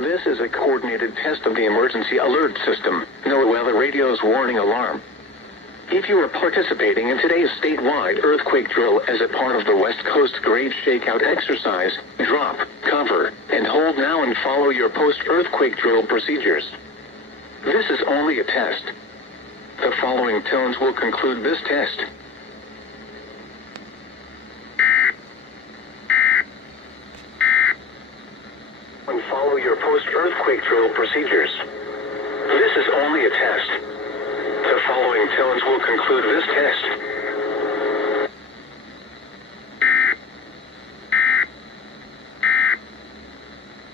This is a coordinated test of the emergency alert system, NOAA radio's warning alarm. If you are participating in today's statewide earthquake drill as a part of the West Coast Great Shakeout exercise, drop, cover, and hold now and follow your post-earthquake drill procedures. This is only a test. The following tones will conclude this test. And follow your post-earthquake drill procedures. This is only a test. The following tones will conclude this test.